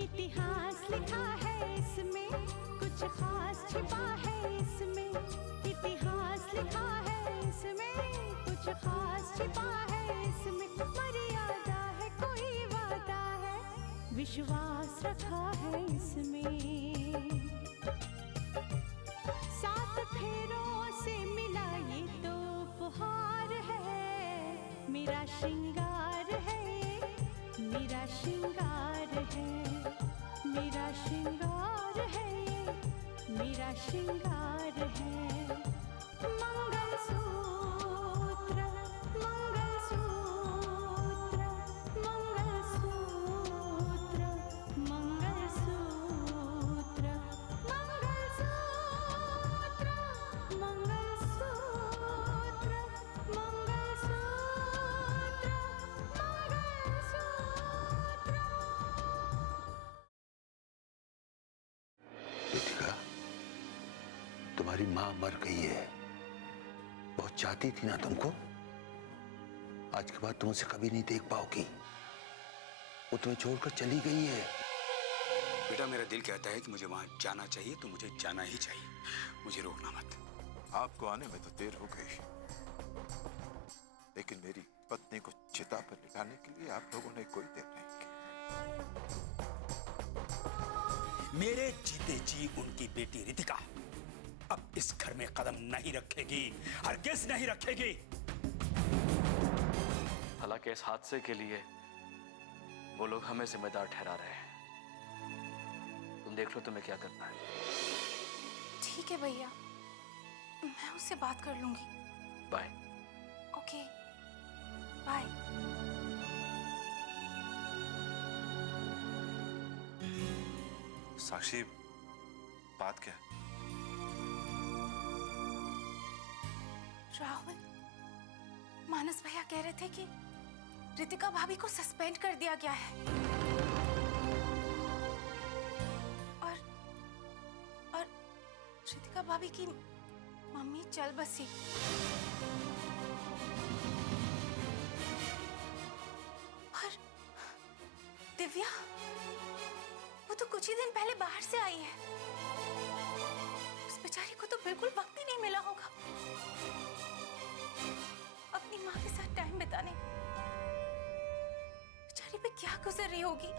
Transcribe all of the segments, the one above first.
इतिहास लिखा है इसमें, कुछ खास छिपा है इसमें। इतिहास लिखा है इसमें, कुछ खास छिपा है इसमें। मर्यादा है, कोई वादा है, विश्वास रखा है इसमें। सात फेरों से मिला ये तो उपहार है, मेरा श्रृंगार है, मेरा श्रृंगार है, मेरा श्रृंगार है, मेरा श्रृंगार है। मंगलसूत्र, मंगलसूत्र, मंगलसूत्र, मंगलसूत्र, मंगलसूत्र, मंगलसूत्र, रितिका, तुम्हारी माँ मर गई है। बहुत चाहती थी ना तुमको। आज के बाद तुम उसे कभी नहीं देख पाओगी। वो तुम्हें छोड़कर चली गई है। बेटा, मेरा दिल कहता है कि मुझे वहां जाना चाहिए, तो मुझे जाना ही चाहिए। मुझे रोकना मत। आपको आने में तो देर हो गई, लेकिन मेरी पत्नी को चिता पर लिटाने के लिए आप लोगों ने कोई देर नहीं की। मेरे जीते जी उनकी बेटी रितिका अब इस घर में कदम नहीं रखेगी, हरगिज़ नहीं रखेगी। हालांकि इस हादसे के लिए वो लोग हमें जिम्मेदार ठहरा रहे हैं। तुम देख लो तुम्हें क्या करना है। ठीक है भैया, मैं उससे बात कर लूंगी। बाय। Okay, bye. साक्षी, बात क्या? राहुल, मानस भैया कह रहे थे कि रितिका भाभी को सस्पेंड कर दिया गया है और रितिका भाभी की मम्मी चल बसी। और दिव्या, वो तो कुछ ही दिन पहले बाहर से आई है। उस बेचारी को तो बिल्कुल वक्त ही नहीं मिला होगा अपनी माँ के साथ टाइम बिताने। बेचारी पे क्या गुजर रही होगी।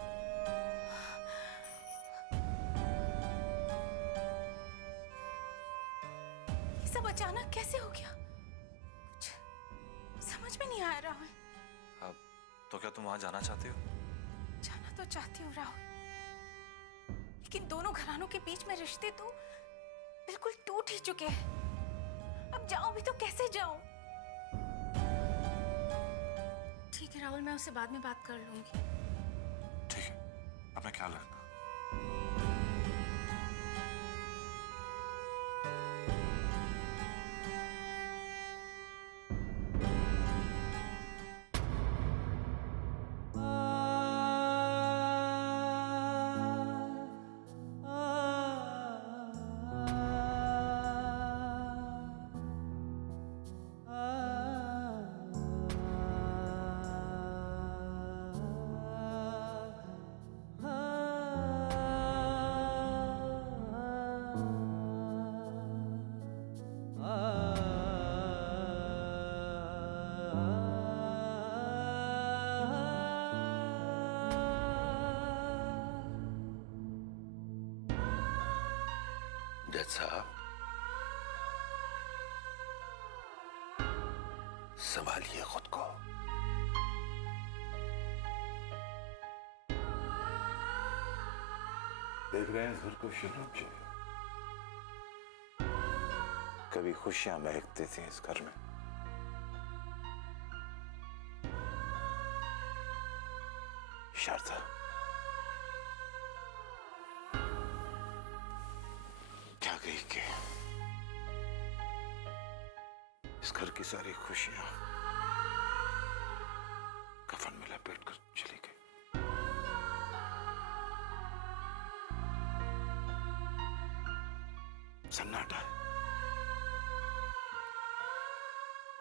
ये सब अचानक कैसे हो गया, कुछ समझ में नहीं आया राहुल। अब तो क्या तुम वहां जाना चाहती हो? जाना तो चाहती हूँ राहुल, लेकिन दोनों घरानों के बीच में रिश्ते तो बिल्कुल टूट ही चुके हैं। अब जाऊं भी तो कैसे जाऊं? ठीक है राहुल, मैं उससे बाद में बात कर लूंगी। ठीक है, अपना ख्याल रखना। जज साहब, संभालिए खुद को। देख रहे हैं इस घर को शिवराम जी, कभी खुशियां महकती थी इस घर में, शारदा क्या गई कि इस घर की सारी खुशियां कफन में लपेट कर चली गई। सन्नाटा है,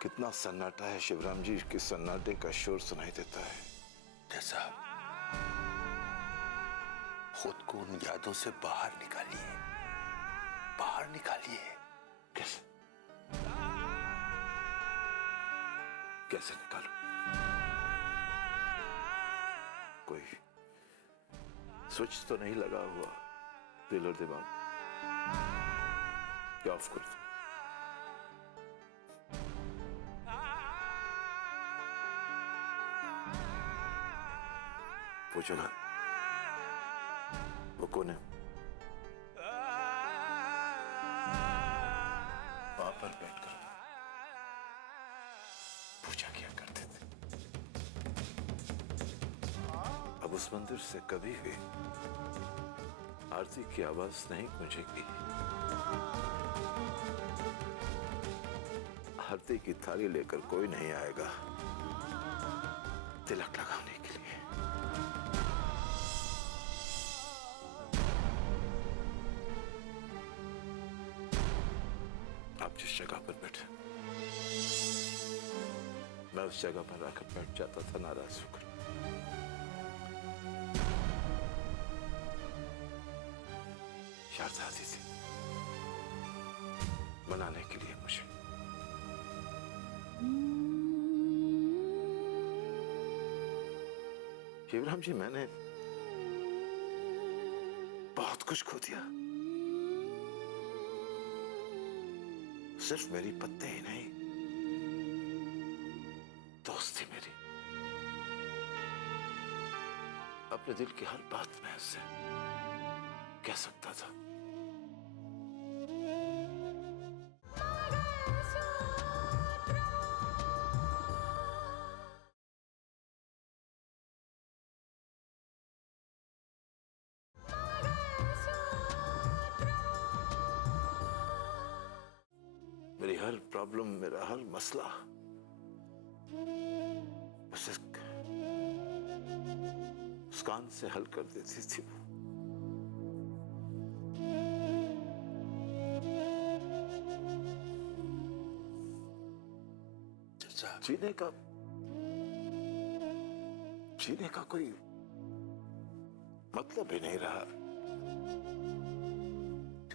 कितना सन्नाटा है शिवराम जी, कि सन्नाटे का शोर सुनाई देता है। जज साहब, खुद को उन यादों से बाहर निकालिए, बाहर निकालिए। कैसे कैसे निकालूं? कोई स्विच तो नहीं लगा हुआ दिल और दिमाग? क्या ऑफ कर दूं? वो जगह, वो कौन है? वहां पर बैठकर पूजा किया करते थे। अब उस मंदिर से कभी भी आरती की आवाज नहीं गूंजेगी। आरती की थाली लेकर कोई नहीं आएगा तिलक लगाने के लिए। आप जिस जगह पर बैठे, मैं उस जगह पर आकर बैठ जाता था नाराज होकर। शारदा आती थी मनाने के लिए मुझे। शिवराम जी, मैंने बहुत कुछ खो दिया। सिर्फ मेरी पत्नी ही नहीं, दोस्ती मेरी। अपने दिल की हर बात मैं उससे कह सकता था। मेरी हर प्रॉब्लम, मेरा हर मसला बस मुस्कान से हल कर देती थी वो। जीने का कोई मतलब ही नहीं रहा।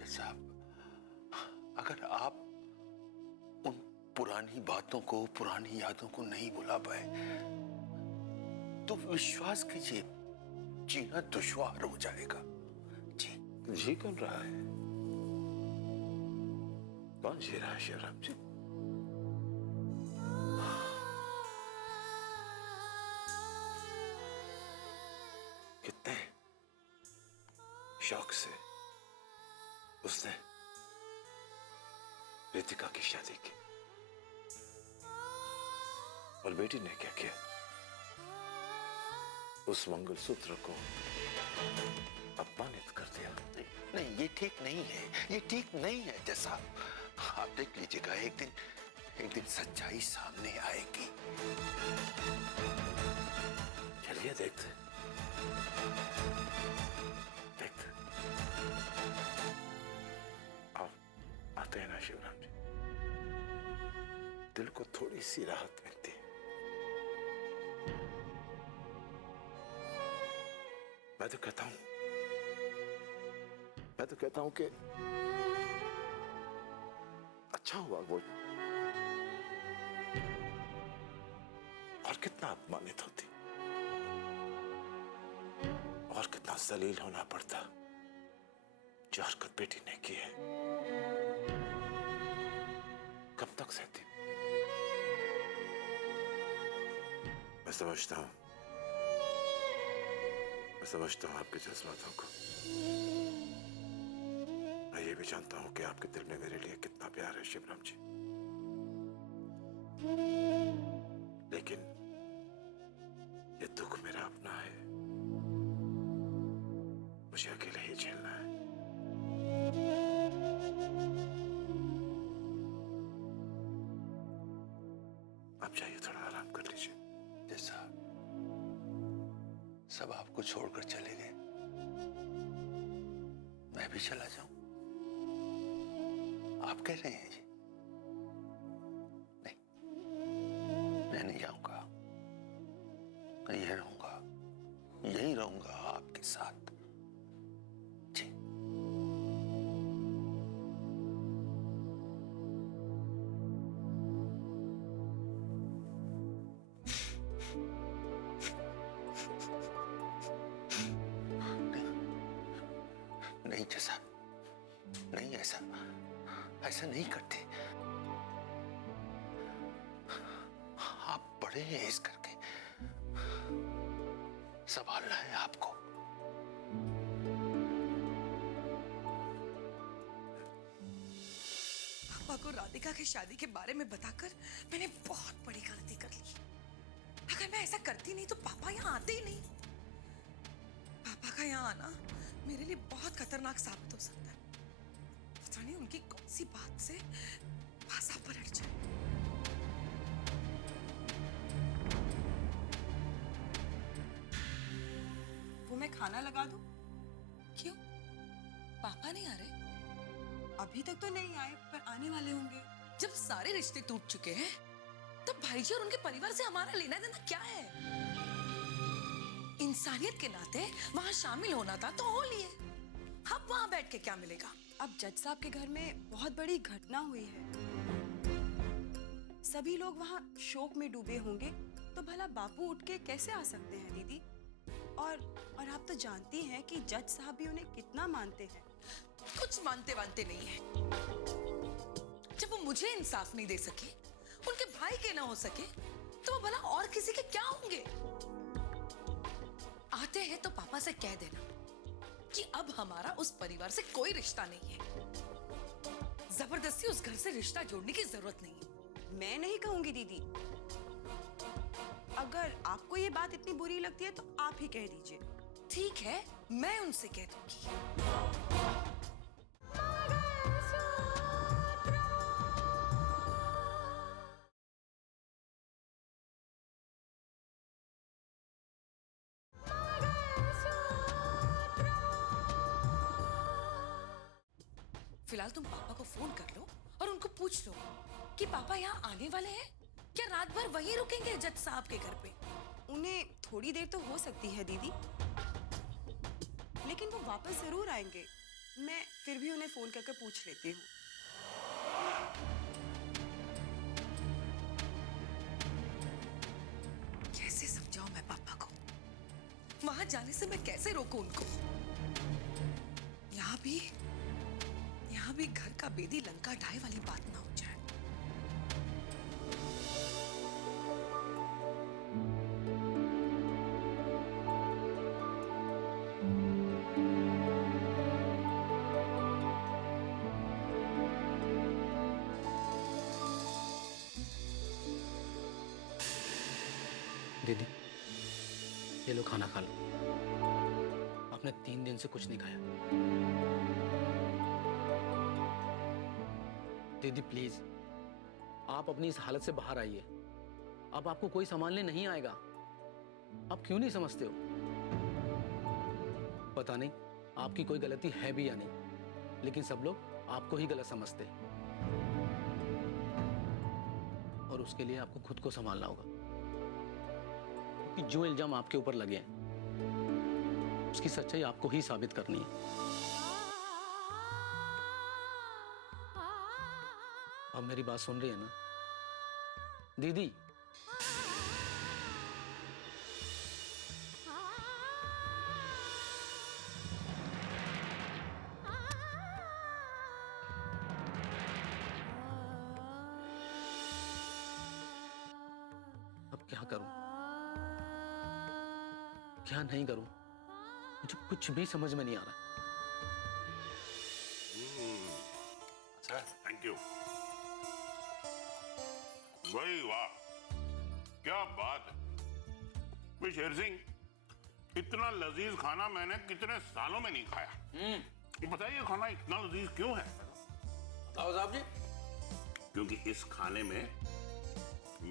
साहब, अगर आप उन पुरानी बातों को, पुरानी यादों को नहीं भुला पाए तो विश्वास कीजिए जीना दुश्वार हो जाएगा। जी कौन रहा है? कौन जी रहा है शिवराम जी? कितने शौक से उसने रितिका की शादी की, और बेटी ने क्या किया? उस मंगलसूत्र को अपमानित कर दिया। नहीं, ये ठीक नहीं है, ये ठीक नहीं है। जैसा आप देख लीजिएगा, एक दिन सच्चाई सामने आएगी। चलिए देखते देखते। आप आते हैं ना शिवराम जी, दिल को थोड़ी सी राहत मिलती है। मैं तो कहता हूं कि अच्छा हुआ वो, और कितना अपमानित होती, और कितना जलील होना पड़ता जो हरकत बेटी ने की है। कब तक सहती? मैं समझता हूं आपके जज्बातों को। मैं ये भी जानता हूं कि आपके दिल में मेरे लिए कितना प्यार है शिवराम जी। लेकिन ये दुख मेरा अपना है, मुझे अकेले ही झेलना है। आप जाइए, थोड़ा आराम कर लीजिए। जैसा सब आपको छोड़कर चले गए, मैं भी चला जाऊं? आप कह रहे हैं ये? नहीं, मैं नहीं जाऊंगा। मैं यहीं रहूंगा आपके साथ। नहीं जैसा, नहीं, ऐसा ऐसा नहीं करते। आप बड़े हैं इस घर के, संभालना है आपको। पापा को राधिका की शादी के बारे में बताकर मैंने बहुत बड़ी गलती कर ली। अगर मैं ऐसा करती नहीं तो पापा यहाँ आते ही नहीं। पापा का यहाँ आना मेरे लिए बहुत खतरनाक साबित हो सकता है। पता नहीं उनकी कौन सी बात से भाषा पलट जाए। वो मैं खाना लगा दूं? क्यों? पापा नहीं आ रहे? अभी तक तो नहीं आए, पर आने वाले होंगे। जब सारे रिश्ते टूट चुके हैं, तब भाईजी और उनके परिवार से हमारा लेना देना क्या है? इंसानियत के नाते वहाँ शामिल होना था तो हो लिए। अब वहाँ बैठ के क्या मिलेगा? अब जज साहब के घर में बहुत बड़ी घटना हुई है। सभी लोग वहाँ शोक में डूबे होंगे, तो भला बापू उठ के कैसे आ सकते हैं दीदी? और आप तो जानती हैं कि जज साहब भी उन्हें कितना मानते हैं। कुछ मानते वानते नहीं है। जब वो मुझे इंसाफ नहीं दे सके, उनके भाई के ना हो सके, तो वो भला और किसी के क्या होंगे? आते हैं तो पापा से कह देना कि अब हमारा उस परिवार से कोई रिश्ता नहीं है। जबरदस्ती उस घर से रिश्ता जोड़ने की जरूरत नहीं है। मैं नहीं कहूंगी दीदी। अगर आपको ये बात इतनी बुरी लगती है तो आप ही कह दीजिए। ठीक है, मैं उनसे कह दूंगी। फिलहाल तुम पापा को फोन कर लो और उनको पूछ लो कि पापा यहाँ आने वाले हैं क्या? रात भर वहीं रुकेंगे जज साहब के घर पे? उन्हें थोड़ी देर तो हो सकती है दीदी, लेकिन वो वापस जरूर आएंगे। मैं फिर भी उन्हें फोन करके पूछ लेती हूँ। कैसे समझाऊं मैं पापा को? वहां जाने से मैं कैसे रोकूं उनको? यहाँ भी घर का बेदी लंका ढाई वाली बात ना हो जाए। दीदी, ये लो खाना खा लो। आपने 3 दिन से कुछ नहीं खाया। दीदी प्लीज, आप अपनी इस हालत से बाहर आइए। अब आपको कोई संभालने नहीं आएगा। आप क्यों नहीं समझते हो? पता नहीं आपकी कोई गलती है भी या नहीं, लेकिन सब लोग आपको ही गलत समझते हैं। और उसके लिए आपको खुद को संभालना होगा, क्योंकि जो इल्जाम आपके ऊपर लगे हैं उसकी सच्चाई आपको ही साबित करनी है। अब मेरी बात सुन रही है ना दीदी? अब क्या करूं, क्या नहीं करूं, मुझे कुछ भी समझ में नहीं आ रहा। अच्छा, थैंक यू। भाई वाह, क्या बात है। भाई शेर सिंह, इतना लजीज खाना मैंने कितने सालों में नहीं खाया। बताइए खाना इतना लजीज क्यों है? बताओ साहब जी। क्योंकि इस खाने में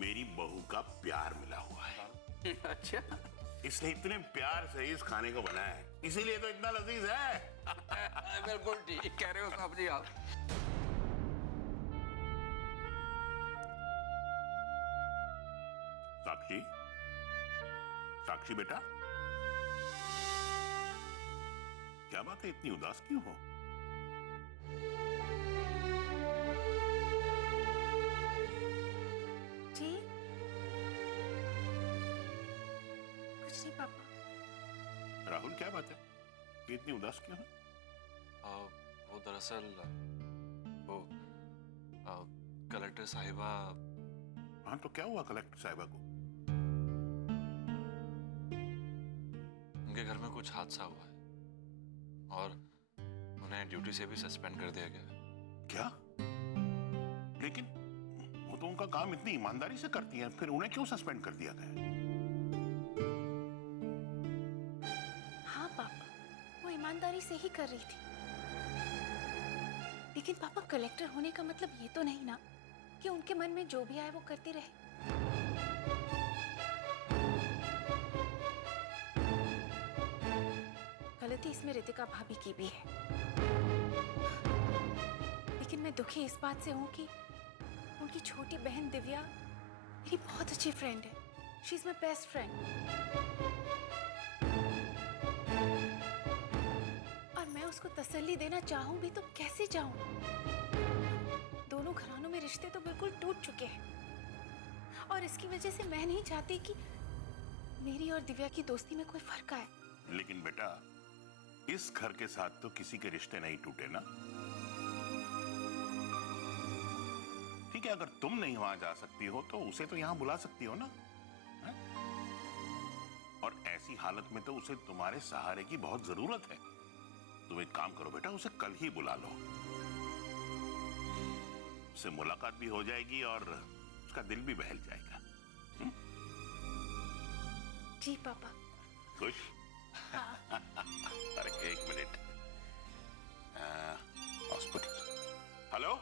मेरी बहू का प्यार मिला हुआ है। अच्छा, इसने इतने प्यार से इस खाने को बनाया है, इसीलिए तो इतना लजीज है। बिल्कुल ठीक कह रहे हो साहब जी आप। साक्षी, साक्षी बेटा, क्या बात है, इतनी उदास क्यों हो? जी कुछ नहीं पापा। राहुल, क्या बात है, ये इतनी उदास क्यों है? वो दरअसल वो कलेक्टर साहिबा। हाँ तो क्या हुआ कलेक्टर साहिबा को? उनके घर में कुछ हादसा हुआ है और उन्हें ड्यूटी से भी सस्पेंड कर दिया गया है। क्या? लेकिन वो तो उनका काम इतनी ईमानदारी से करती है, फिर उन्हें क्यों सस्पेंड कर दिया गया? हाँ पापा, वो ईमानदारी से ही कर रही थी। लेकिन पापा, कलेक्टर होने का मतलब ये तो नहीं ना कि उनके मन में जो भी आए वो करती रहे। गलती इसमें रितिका भाभी की भी है, लेकिन मैं दुखी इस बात से हूँ कि उनकी छोटी बहन दिव्या मेरी बहुत अच्छी फ्रेंड है। She is my best friend. और मैं उसको तसल्ली देना चाहूँ भी तो कैसे चाहूँ? दोनों घरानों में रिश्ते तो बिल्कुल टूट चुके हैं और इसकी वजह से मैं नहीं चाहती कि मेरी और दिव्या की दोस्ती में कोई फर्क आए। लेकिन बेटा, इस घर के साथ तो किसी के रिश्ते नहीं टूटे ना। ठीक है, अगर तुम नहीं वहां जा सकती हो तो उसे तो यहां बुला सकती हो ना, है? और ऐसी हालत में तो उसे तुम्हारे सहारे की बहुत जरूरत है। तुम एक काम करो बेटा, उसे कल ही बुला लो। उससे मुलाकात भी हो जाएगी और उसका दिल भी बहल जाएगा। जी पापा। खुश? अरे एक मिनट, हॉस्पिटल। हेलो,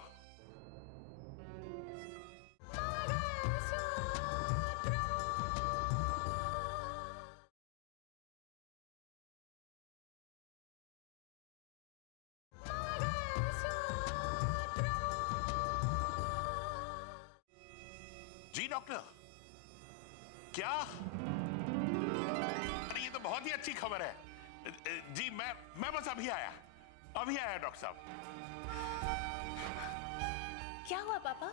जी डॉक्टर। क्या? अरे ये तो बहुत ही अच्छी खबर है। जी मैं बस अभी आया डॉक्टर साहब। क्या हुआ पापा?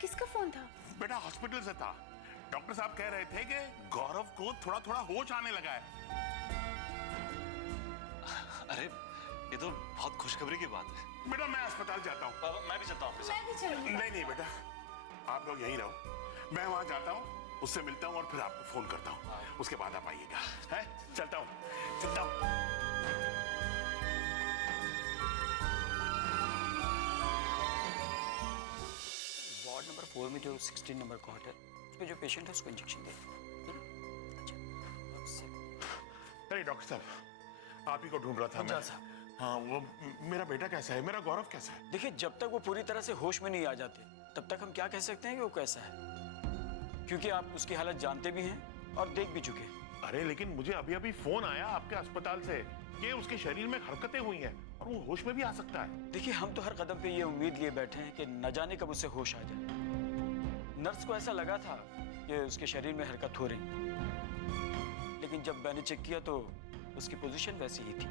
किसका फोन था? बेटा हॉस्पिटल से था। डॉक्टर साहब कह रहे थे कि गौरव को थोड़ा थोड़ा होश आने लगा है। अरे ये तो बहुत खुशखबरी की बात है। बेटा मैं अस्पताल जाता हूँ। मैं भी चलता हूँ। मैं भी चलूंगी। नहीं बेटा, आप लोग यहीं रहो, मैं वहां जाता हूँ, उससे मिलता हूँ और फिर आपको फोन करता हूँ। उसके बाद आप आइएगा। है, चलता हूँ। वार्ड नंबर 4 में जो 16 नंबर कॉट है, उसमें जो पेशेंट है उसको इंजेक्शन दे। अरे डॉक्टर साहब, आप ही को ढूंढ रहा था मैं। हाँ, वो मेरा बेटा कैसा है, मेरा गौरव कैसा है? देखिए, जब तक वो पूरी तरह से होश में नहीं आ जाते तब तक हम क्या कह सकते हैं कि वो कैसा है, क्योंकि आप उसकी हालत जानते भी हैं और देख भी चुके हैं। अरे लेकिन मुझे अभी अभी फोन आया आपके अस्पताल से कि उसके शरीर में हरकतें हुई हैं और वो होश में भी आ सकता है। देखिए, हम तो हर कदम पे ये उम्मीद लिए बैठे हैं कि न जाने कब उसे होश आ जाए। नर्स को ऐसा लगा था कि उसके शरीर में हरकत हो रही, लेकिन जब मैंने चेक किया तो उसकी पोजीशन वैसी ही थी।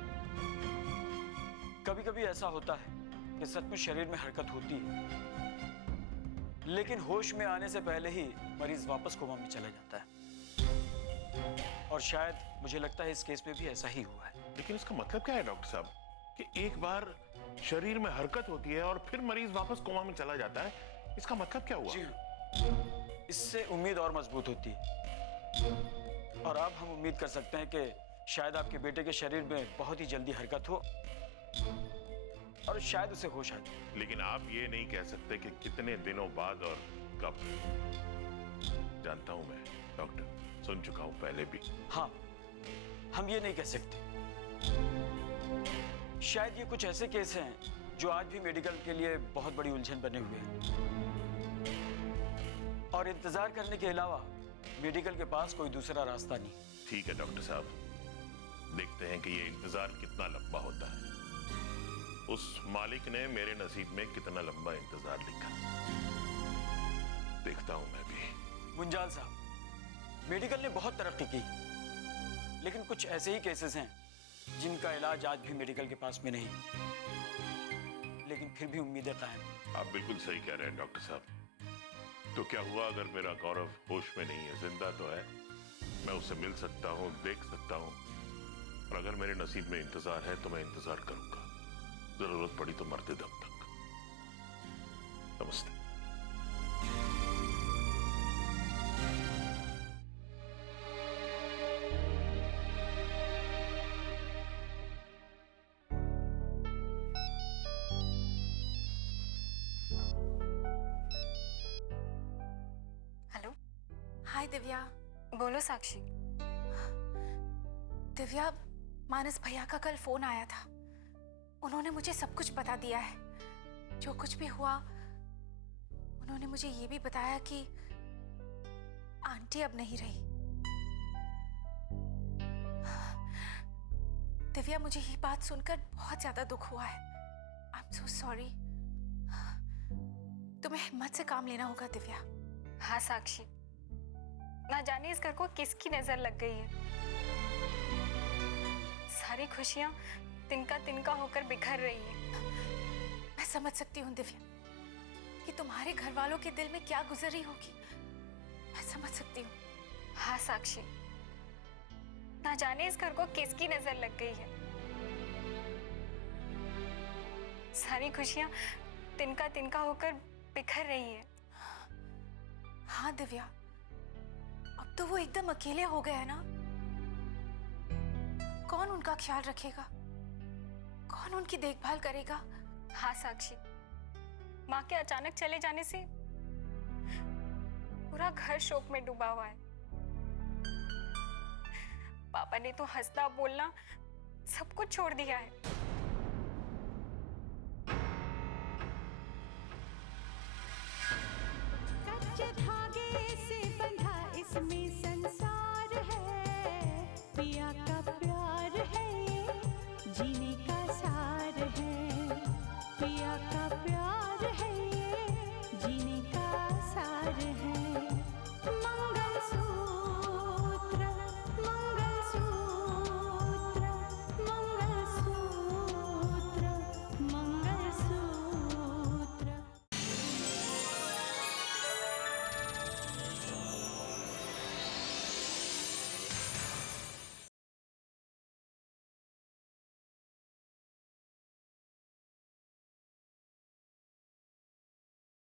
कभी कभी ऐसा होता है कि सचमुच शरीर में हरकत होती है, लेकिन होश में आने से पहले ही मरीज वापस कोमा में चला जाता है। और शायद मुझे लगता है इस केस में भी ऐसा ही हुआ है। लेकिन इसका मतलब क्या है डॉक्टर साहब कि एक बार शरीर में हरकत होती है और फिर मरीज वापस कोमा में चला जाता है? इसका मतलब क्या हुआ? जी, इससे उम्मीद और मजबूत होती है और अब हम उम्मीद कर सकते हैं कि शायद आपके बेटे के शरीर में बहुत ही जल्दी हरकत हो और शायद उसे होश आ जाए। लेकिन आप ये नहीं कह सकते कि कितने दिनों बाद और कब। जानता हूं मैं डॉक्टर, सुन चुका हूं पहले भी। हाँ, हम ये नहीं कह सकते। शायद ये कुछ ऐसे केस हैं जो आज भी मेडिकल के लिए बहुत बड़ी उलझन बने हुए हैं और इंतजार करने के अलावा मेडिकल के पास कोई दूसरा रास्ता नहीं। ठीक है डॉक्टर साहब, देखते हैं कि ये इंतजार कितना लंबा होता है। उस मालिक ने मेरे नसीब में कितना लंबा इंतजार लिखा, देखता हूं मैं भी। मुंजाल साहब, मेडिकल ने बहुत तरक्की की, लेकिन कुछ ऐसे ही केसेस हैं जिनका इलाज आज भी मेडिकल के पास में नहीं, लेकिन फिर भी उम्मीदें कायम। आप बिल्कुल सही कह रहे हैं डॉक्टर साहब। तो क्या हुआ अगर मेरा गौरव होश में नहीं है, जिंदा तो है, मैं उससे मिल सकता हूँ, देख सकता हूँ, और अगर मेरे नसीब में इंतजार है तो मैं इंतजार करूंगा। जरूरत पड़ी तो मरते दम तक। नमस्ते। हेलो। हाय दिव्या। बोलो साक्षी। दिव्या, मानस भैया का कल फोन आया था। उन्होंने मुझे सब कुछ बता दिया है, जो कुछ भी हुआ। उन्होंने मुझे ये भी बताया कि आंटी अब नहीं रही। दिव्या, मुझे ये बात सुनकर बहुत ज्यादा दुख हुआ है। I am so sorry. तुम्हें हिम्मत से काम लेना होगा दिव्या। हाँ साक्षी, ना जाने इस घर को किसकी नजर लग गई है। सारी खुशियां तिनका तिनका होकर बिखर रही है। मैं समझ सकती हूँ दिव्या कि तुम्हारे घर वालों के दिल में क्या गुजर रही होगी। मैं समझ सकती हूँ। हाँ साक्षी, ना जाने इस घर को किसकी नजर लग गई है। सारी खुशियां तिनका तिनका होकर बिखर रही है। हाँ दिव्या, अब तो वो एकदम अकेले हो गए हैं ना। कौन उनका ख्याल रखेगा, कौन उनकी देखभाल करेगा। हाँ साक्षी, माँ के अचानक चले जाने से पूरा घर शोक में डूबा हुआ है। पापा ने तो हंसना बोलना सब कुछ छोड़ दिया है।